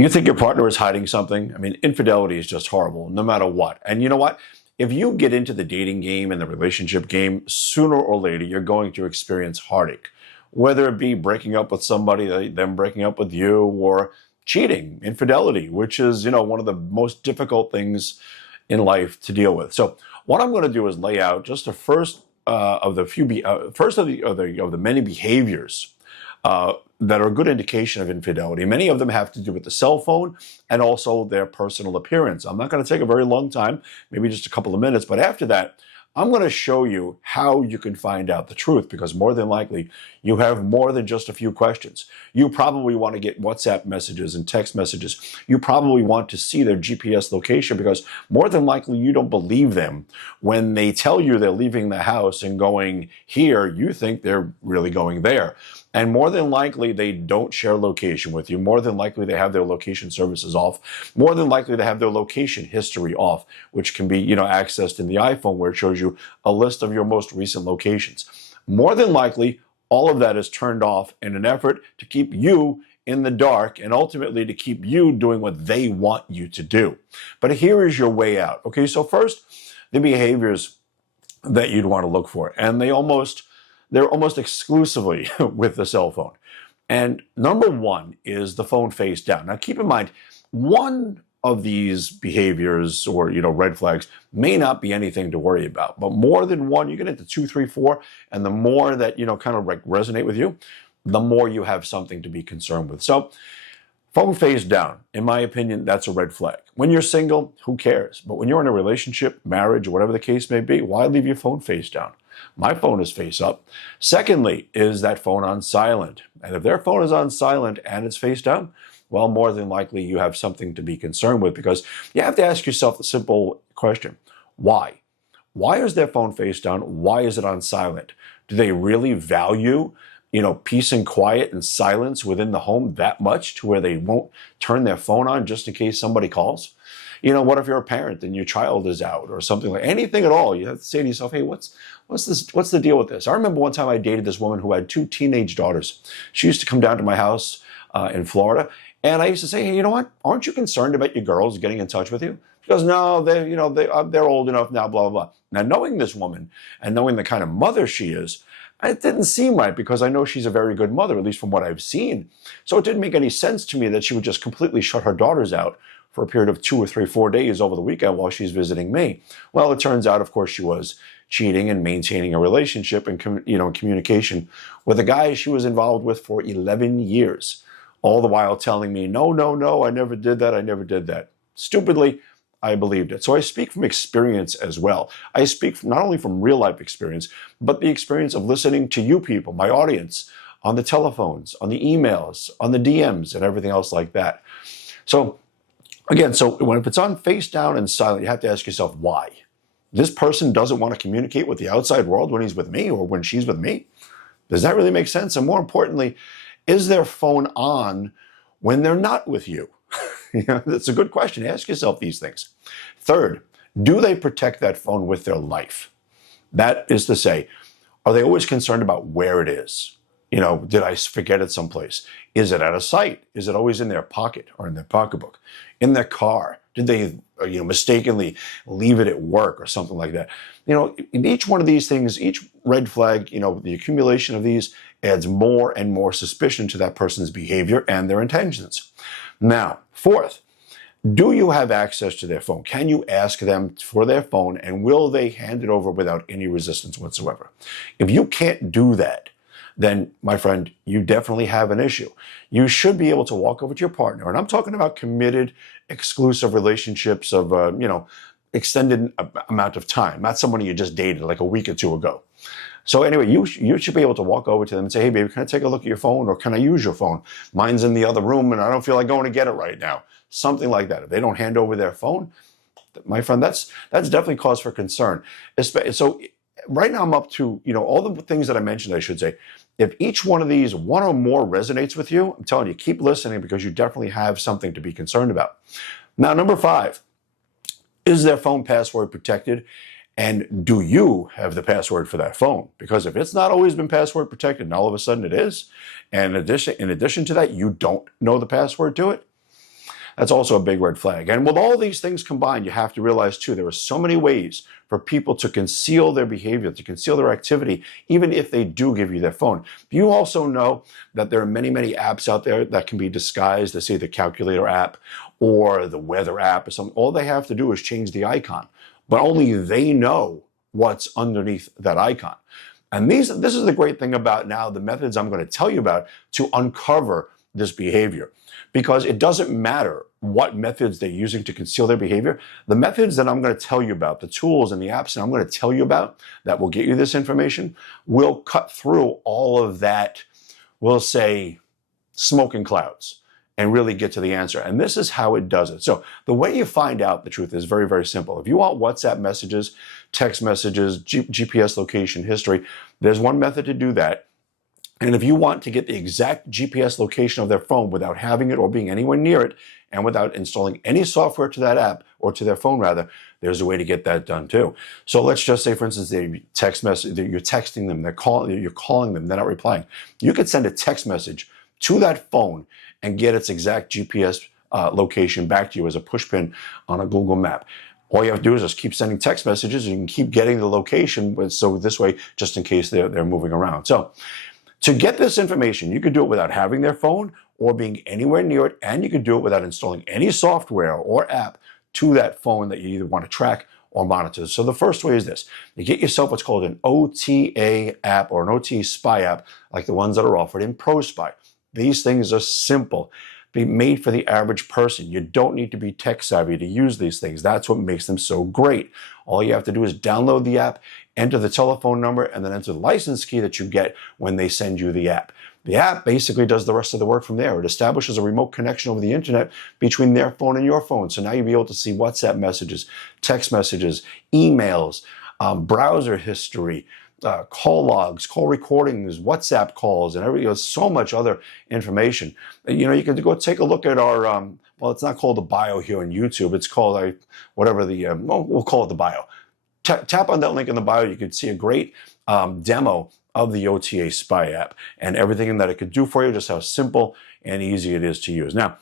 You think your partner is hiding something? I mean, infidelity is just horrible, no matter what. And you know what? If you get into the dating game and the relationship game, sooner or later, you're going to experience heartache. Whether it be breaking up with somebody, them breaking up with you, or cheating, infidelity, which is, one of the most difficult things in life to deal with. So what I'm going to do is lay out just the first of the many behaviors that are a good indication of infidelity. Many of them have to do with the cell phone and also their personal appearance. I'm not going to take a very long time, maybe just a couple of minutes, but after that, I'm going to show you how you can find out the truth, because more than likely you have more than just a few questions. You probably want to get WhatsApp messages and text messages. You probably want to see their GPS location, because more than likely you don't believe them when they tell you they're leaving the house and going here. You think they're really going there. And more than likely, they don't share location with you. More than likely, they have their location services off. More than likely, they have their location history off, which can be, accessed in the iPhone, where it shows you a list of your most recent locations. More than likely, all of that is turned off in an effort to keep you in the dark and ultimately to keep you doing what they want you to do. But here is your way out. Okay, so first, the behaviors that you'd want to look for. And they're almost exclusively with the cell phone. And number one is the phone face down. Now, keep in mind, one of these behaviors or, red flags may not be anything to worry about, but more than one, you get into 2, 3, 4, and the more that, kind of resonate with you, the more you have something to be concerned with. So phone face down, in my opinion, that's a red flag. When you're single, who cares? But when you're in a relationship, marriage, or whatever the case may be, why leave your phone face down? My phone is face up. Secondly, is that phone on silent? And if their phone is on silent and it's face down, well, more than likely you have something to be concerned with, because you have to ask yourself the simple question: why? Why is their phone face down? Why is it on silent? Do they really value, peace and quiet and silence within the home that much to where they won't turn their phone on just in case somebody calls? What if you're a parent and your child is out or something, like anything at all? You have to say to yourself, hey, what's the deal with this? I remember one time I dated this woman who had 2 teenage daughters. She used to come down to my house in Florida, and I used to say, hey, you know what? Aren't you concerned about your girls getting in touch with you? She goes, no, they're old enough now, blah, blah, blah. Now, knowing this woman and knowing the kind of mother she is, it didn't seem right, because I know she's a very good mother, at least from what I've seen. So it didn't make any sense to me that she would just completely shut her daughters out for a period of 2 or 3, 4 days over the weekend while she's visiting me. Well, it turns out, of course, she was cheating and maintaining a relationship and communication with a guy she was involved with for 11 years, all the while telling me, no, I never did that. Stupidly, I believed it. So I speak from experience as well. I speak not only from real life experience, but the experience of listening to you people, my audience, on the telephones, on the emails, on the DMs, and everything else like that. So again, if it's on face down and silent, you have to ask yourself why. This person doesn't want to communicate with the outside world when he's with me or when she's with me. Does that really make sense? And more importantly, is their phone on when they're not with you? That's a good question. Ask yourself these things. Third, do they protect that phone with their life? That is to say, are they always concerned about where it is? Did I forget it someplace? Is it out of sight? Is it always in their pocket or in their pocketbook? In their car? Did they, mistakenly leave it at work or something like that? In each one of these things, each red flag, the accumulation of these adds more and more suspicion to that person's behavior and their intentions. Now, fourth, do you have access to their phone? Can you ask them for their phone, and will they hand it over without any resistance whatsoever? If you can't do that, then, my friend, you definitely have an issue. You should be able to walk over to your partner, and I'm talking about committed, exclusive relationships of, extended amount of time, not somebody you just dated like a week or 2 ago. So anyway, you should be able to walk over to them and say, hey, baby, can I take a look at your phone, or can I use your phone? Mine's in the other room, and I don't feel like going to get it right now. Something like that. If they don't hand over their phone, my friend, that's definitely cause for concern. So right now I'm up to, all the things that I mentioned, I should say. If each one of these, one or more, resonates with you, I'm telling you, keep listening, because you definitely have something to be concerned about. Now, number 5, is their phone password protected? And do you have the password for that phone? Because if it's not always been password protected and all of a sudden it is, and in addition to that, you don't know the password to it, That's also a big red flag. And with all these things combined, you have to realize too, there are so many ways for people to conceal their behavior, to conceal their activity, even if they do give you their phone. You also know that there are many, many apps out there that can be disguised as, say, the calculator app or the weather app or something. All they have to do is change the icon, but only they know what's underneath that icon. And this is the great thing about now the methods I'm going to tell you about to uncover this behavior, because it doesn't matter what methods they're using to conceal their behavior. The methods that I'm going to tell you about, the tools and the apps that I'm going to tell you about that will get you this information, will cut through all of that, we'll say, smoke and clouds, and really get to the answer. And this is how it does it. So the way you find out the truth is very, very simple. If you want WhatsApp messages, text messages, GPS location history, there's one method to do that. And if you want to get the exact GPS location of their phone without having it or being anywhere near it, and without installing any software to that app, or to their phone rather, there's a way to get that done too. So let's just say, for instance, they text message, you're texting them, you're calling them, they're not replying. You could send a text message to that phone and get its exact GPS location back to you as a push pin on a Google map. All you have to do is just keep sending text messages, and you can keep getting the location. So this way, just in case they're moving around. So to get this information, you could do it without having their phone or being anywhere near it, and you could do it without installing any software or app to that phone that you either want to track or monitor. So the first way is this. You get yourself what's called an OTA app or an OTA spy app, like the ones that are offered in ProSpy. These things are simple, made for the average person. You don't need to be tech savvy to use these things. That's what makes them so great. All you have to do is download the app, enter the telephone number, and then enter the license key that you get when they send you the app. The app basically does the rest of the work from there. It establishes a remote connection over the internet between their phone and your phone. So now you'll be able to see WhatsApp messages, text messages, emails, browser history, call logs, call recordings, WhatsApp calls, and so much other information. You can go take a look at our, well, it's not called the bio here on YouTube. It's called we'll call it the bio. Tap on that link in the bio. You can see a great demo of the OTA Spy app and everything that it could do for you, just how simple and easy it is to use. Now,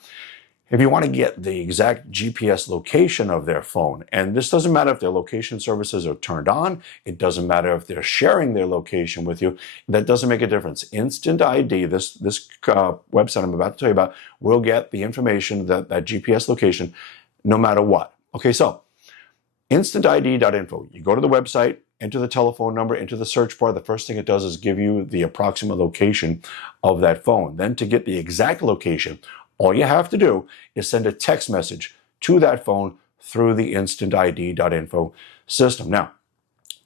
if you want to get the exact GPS location of their phone, and this doesn't matter if their location services are turned on, it doesn't matter if they're sharing their location with you, that doesn't make a difference. Instant ID, this website I'm about to tell you about, will get the information, that GPS location, no matter what. Okay, so instantid.info. You go to the website, enter the telephone number, enter the search bar. The first thing it does is give you the approximate location of that phone. Then to get the exact location, all you have to do is send a text message to that phone through the instantid.info system. Now,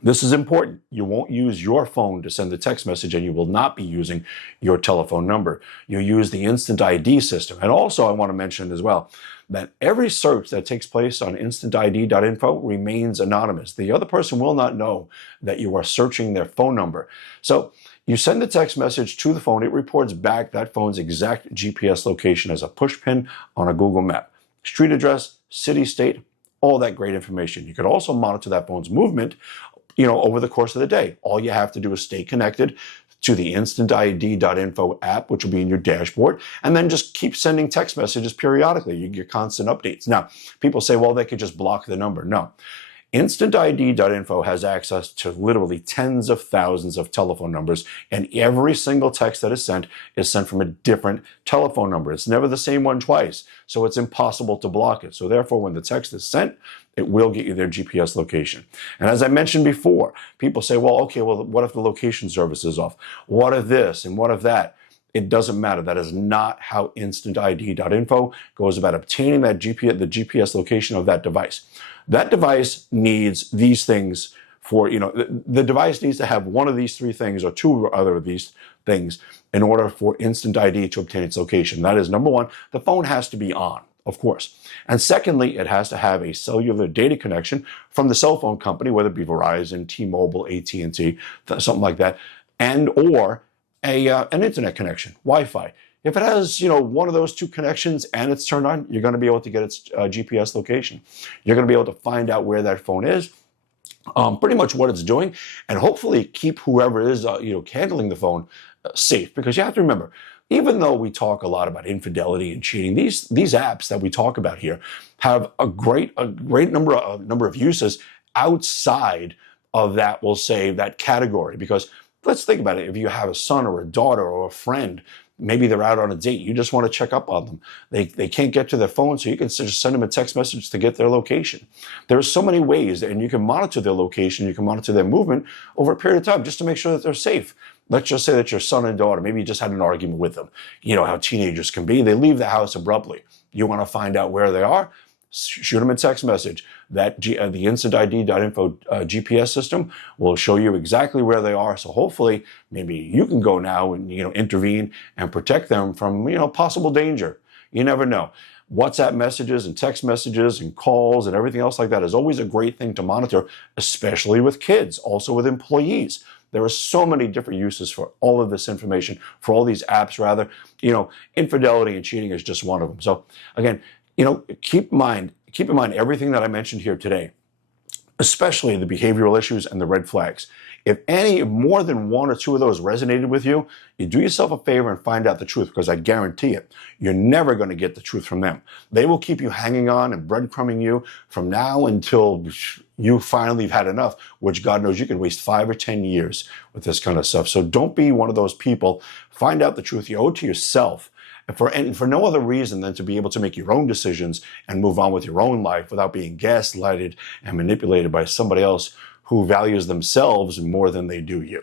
this is important. You won't use your phone to send the text message, and you will not be using your telephone number. You use the Instant ID system. And also, I want to mention as well that every search that takes place on instantid.info remains anonymous. The other person will not know that you are searching their phone number. So you send the text message to the phone. It reports back that phone's exact GPS location as a push pin on a Google map. Street address, city, state, all that great information. You could also monitor that phone's movement over the course of the day. All you have to do is stay connected to the instantid.info app, which will be in your dashboard, and then just keep sending text messages periodically. You get constant updates. Now, people say, well, they could just block the number. No. Instantid.info has access to literally tens of thousands of telephone numbers, and every single text that is sent from a different telephone number. It's never the same one twice, so it's impossible to block it. So therefore, when the text is sent, it will get you their GPS location. And as I mentioned before, people say, well, okay, well, what if the location service is off? What if this and what if that? It doesn't matter. That is not how instantid.info goes about obtaining the GPS location of that device. That device needs these things for, the device needs to have one of these three things or two other of these things in order for Instant ID to obtain its location. That is, number one, the phone has to be on, of course. And secondly, it has to have a cellular data connection from the cell phone company, whether it be Verizon, T-Mobile, AT&T, something like that, and or an internet connection, Wi-Fi. If it has, one of those two connections and it's turned on, you're going to be able to get its GPS location. You're going to be able to find out where that phone is, pretty much what it's doing, and hopefully keep whoever is, handling the phone safe. Because you have to remember, even though we talk a lot about infidelity and cheating, these apps that we talk about here have a great number of uses outside of that, we'll say, that category. Because let's think about it. If you have a son or a daughter or a friend, maybe they're out on a date, you just want to check up on them. They can't get to their phone, so you can just send them a text message to get their location. There are so many ways, and you can monitor their location, you can monitor their movement over a period of time just to make sure that they're safe. Let's just say that your son and daughter, maybe you just had an argument with them. You know how teenagers can be. They leave the house abruptly. You want to find out where they are? Shoot them a text message. The InstantID.info GPS system will show you exactly where they are. So hopefully, maybe you can go now and intervene and protect them from possible danger. You never know. WhatsApp messages and text messages and calls and everything else like that is always a great thing to monitor, especially with kids, also with employees. There are so many different uses for all of this information, for all these apps rather. Infidelity and cheating is just one of them. So again, keep in mind everything that I mentioned here today, especially the behavioral issues and the red flags. If more than one or two of those resonated with you, you do yourself a favor and find out the truth, because I guarantee it, you're never going to get the truth from them. They will keep you hanging on and breadcrumbing you from now until you finally have had enough, which God knows you can waste 5 or 10 years with this kind of stuff. So don't be one of those people. Find out the truth. You owe it to yourself. And for no other reason than to be able to make your own decisions and move on with your own life without being gaslighted and manipulated by somebody else who values themselves more than they do you.